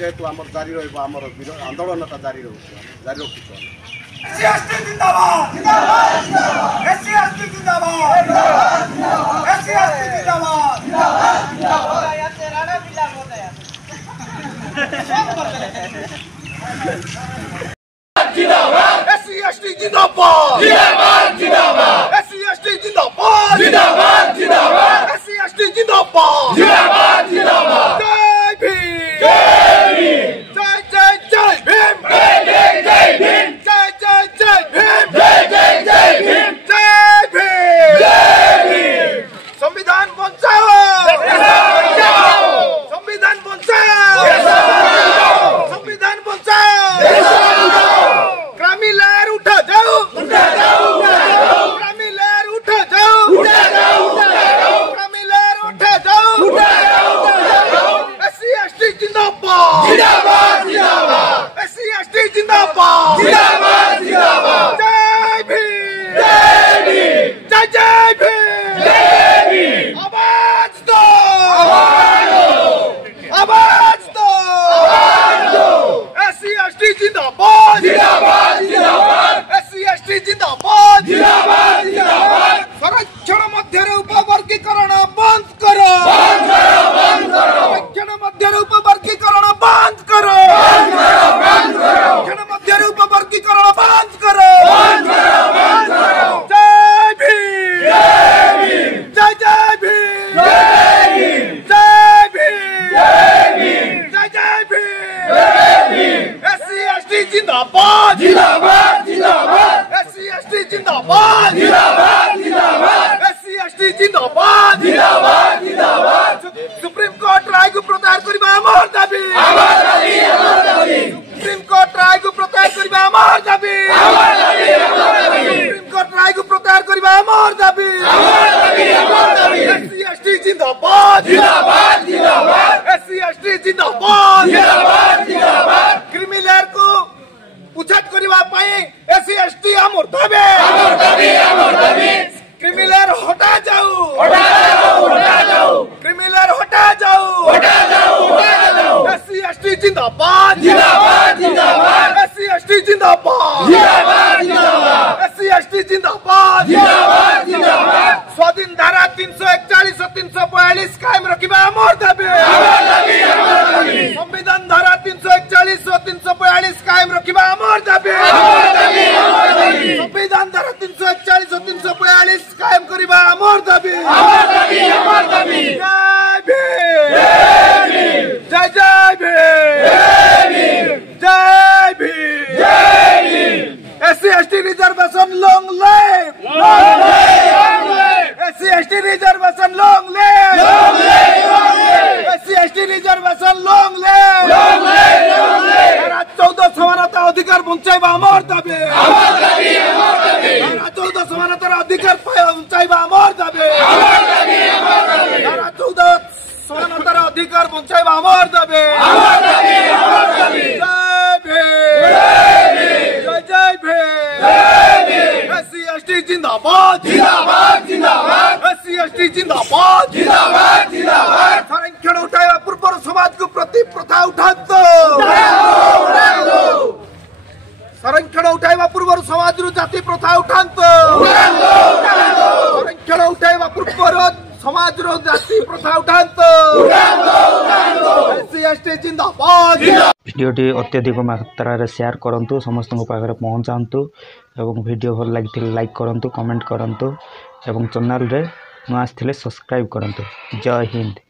जेहेतु आम जारी रम आंदोलन जारी जारी रखुच संरक्षण मध्य उपवर्गीकरण बंद करो संरक्षण मध्य उपवर्गीकरण बंद करो संरक्षण मध्य उपवर्गीकरण बंद करो जय भीम जय जय भीम जय भीम जय जय भीम SC ST जिंदाबाद जिंदाबाद जिंदाबाद SC ST जिंदाबाद जिंदाबाद जिंदाबाद SC ST जिंदाबाद जिंदाबाद जिंदाबाद सुप्रीम कोर्ट राय को प्रत्याहार करिबा हमर दाबी सुप्रीम कोर्ट राय को प्रत्याहार करिबा हमर दाबी सुप्रीम कोर्ट राय को प्रत्याहार करिबा हमर दाबी SC ST जिंदाबाद जिंदाबाद जिंदाबाद SC ST जिंदाबाद जिंदाबाद जिंदाबाद क्रिमिनल को उछाट करिबा पाई SC ST हमर दाबी क्रिमिनल हटा जाओ क्रिमिनल हटा जाओ SC ST जिंदाबाद जिंदाबाद जिंदाबाद SC ST जिंदाबाद जिंदाबाद जिंदाबाद SC ST जिंदाबाद जिंदाबाद जिंदाबाद स्वाधीन धारा 341 और 342 कायम रखिबा हमर दाबी संविधान धारा 341 और 342 कायम रखिबा हमर दाबी संविधान धारा 341 और 342 कायम करिबा हमर दाबी जय जय भीम जय Bhim SC ST reservation long live SC ST reservation long live SC ST reservation long live 14 समानता अधिकार बंचाइबा हमर दाबी 14 समानता अधिकार बंचाइबा हमर दाबी 14 समानता अधिकार बंचाइबा हमर दाबी जय भीम SC ST जिंदाबाद जिंदाबाद जिंदाबाद SC ST जिंदाबाद जिंदाबाद जिंदाबाद संरक्षण उठाइबा पूर्व समाज को प्रति प्रथा उठातो संरक्षण उठाइबा पूर्व समाज रु जाति प्रथा उठातो संरक्षण उठाइबा पूर्व समाज रो जाति प्रथा उठातो SC ST जिंदाबाद। भिडियोटी अत्यधिक मात्रा शेयर करंतु समस्त पाखरे पहुंचातु एवं वीडियो भल लगी लाइक करंतु कमेंट करंतु एवं चैनल रे नुआ आस्थिले सब्सक्राइब करंतु। जय हिंद।